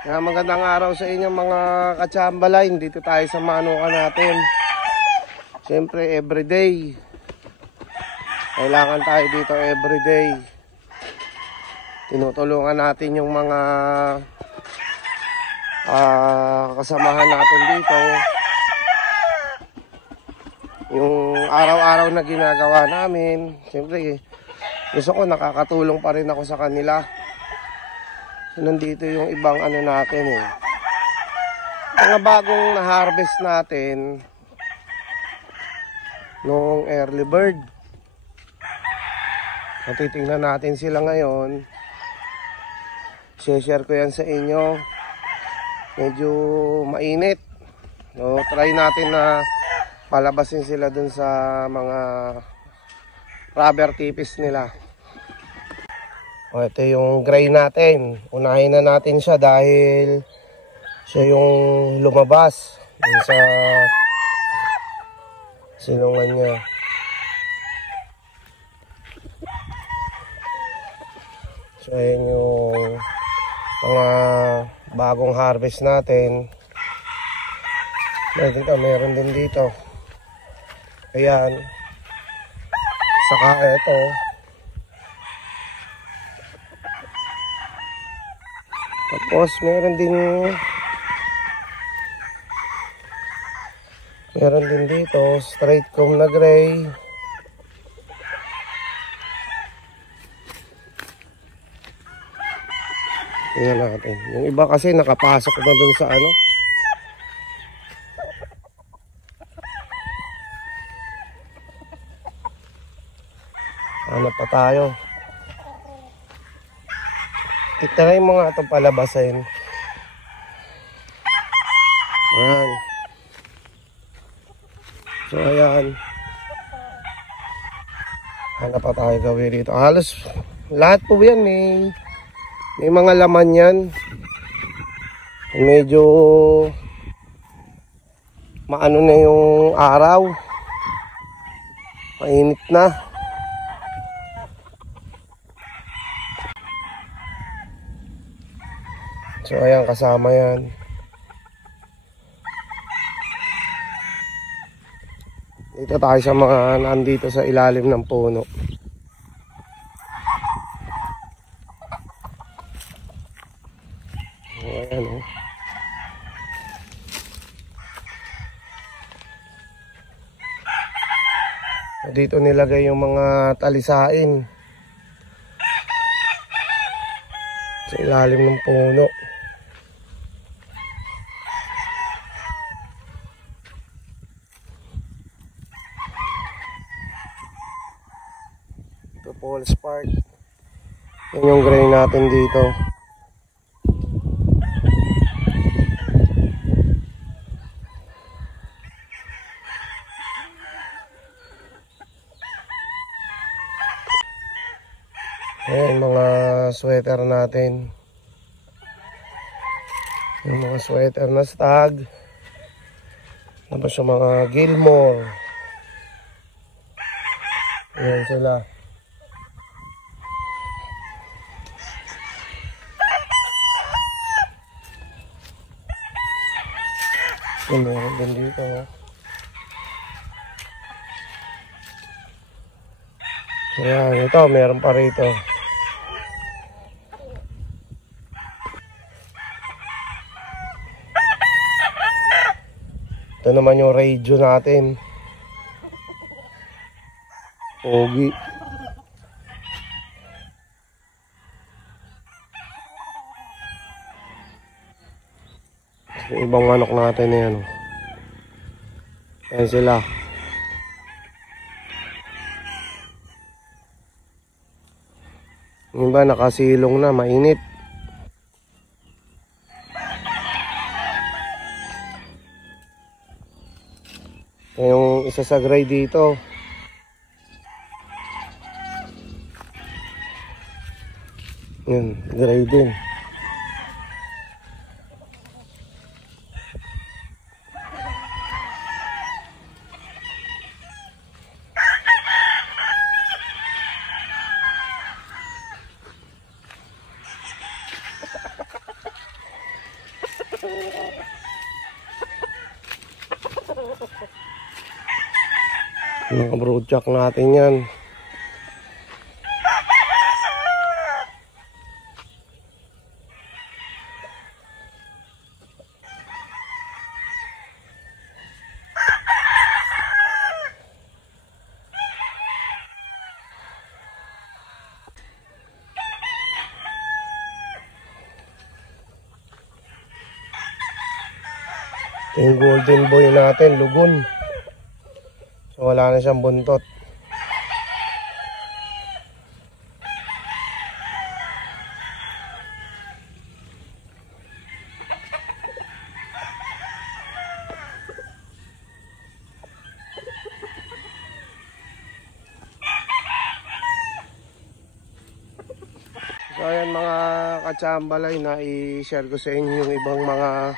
Magandang araw sa inyo mga katsambalay. Dito tayo sa manukan natin. Siyempre everyday. Kailangan tayo dito everyday. Tinutulungan natin yung mga kasamahan natin dito. Yung araw-araw na ginagawa namin. Siyempre gusto ko nakakatulong pa rin ako sa kanila. So, nandito yung ibang ano natin mga bagong na-harvest natin noong early bird. Titingnan natin sila ngayon. Share ko yan sa inyo. Medyo mainit. So, try natin na palabasin sila dun sa mga rubber tipis nila. O, ito yung gray natin. Unahin na natin siya dahil siya yung lumabas dun sa silungan niya. So, ayan yung mga bagong harvest natin. Meron din dito. Ayan. Saka ito. Tapos meron din dito straight comb na gray. Tingnan natin. Yung iba kasi nakapasok na dun sa ano. Hanap pa tayo. Try mo nga itong palabasin. Ayan. So ayan. Hanap pa tayo gawin dito. Halos lahat po yan may mga laman yan. Medyo maano na yung araw. Mainit na. So ayan, kasama yan. Dito tayo sa mga nandito sa ilalim ng puno. Ayan Dito nilagay yung mga talisain. Sa ilalim ng puno. Ito Paul Spark. Yan yung gray natin dito. Ayan mga sweater natin. Yung mga sweater na stag. Tapos yung mga Gilmore. Ayan sila. Meron din dito. Ayan, ito meron pa rito. Ito naman yung radio natin. Pogi. Yung ibang manok natin na yan. Ayan sila. Yung iba nakasilong na, mainit. Yung isa sa gray dito. Yan, gray din. Mga broodjack natin yan. Ito yung golden boy natin, lugon. So wala na siyang buntot. So ayan mga katsambalay, na i-share ko sa inyo yung ibang mga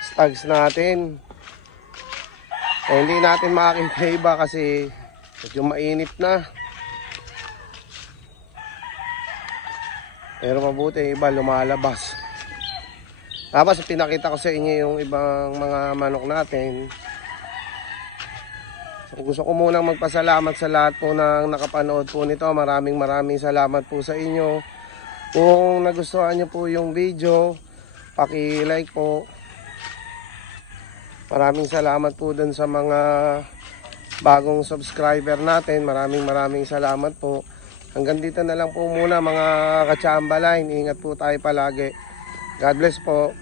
stags natin. Hindi natin makakita iba kasi medyo mainit na. Pero mabuti iba lumalabas. Tapos pinakita ko sa inyo yung ibang mga manok natin. So, gusto ko munang magpasalamat sa lahat po ng nakapanood po nito. Maraming salamat po sa inyo. Kung nagustuhan nyo po yung video, paki-like po. Maraming salamat po dun sa mga bagong subscriber natin. Maraming salamat po. Hanggang dito na lang po muna mga katsambaline. Ingat po tayo palagi. God bless po.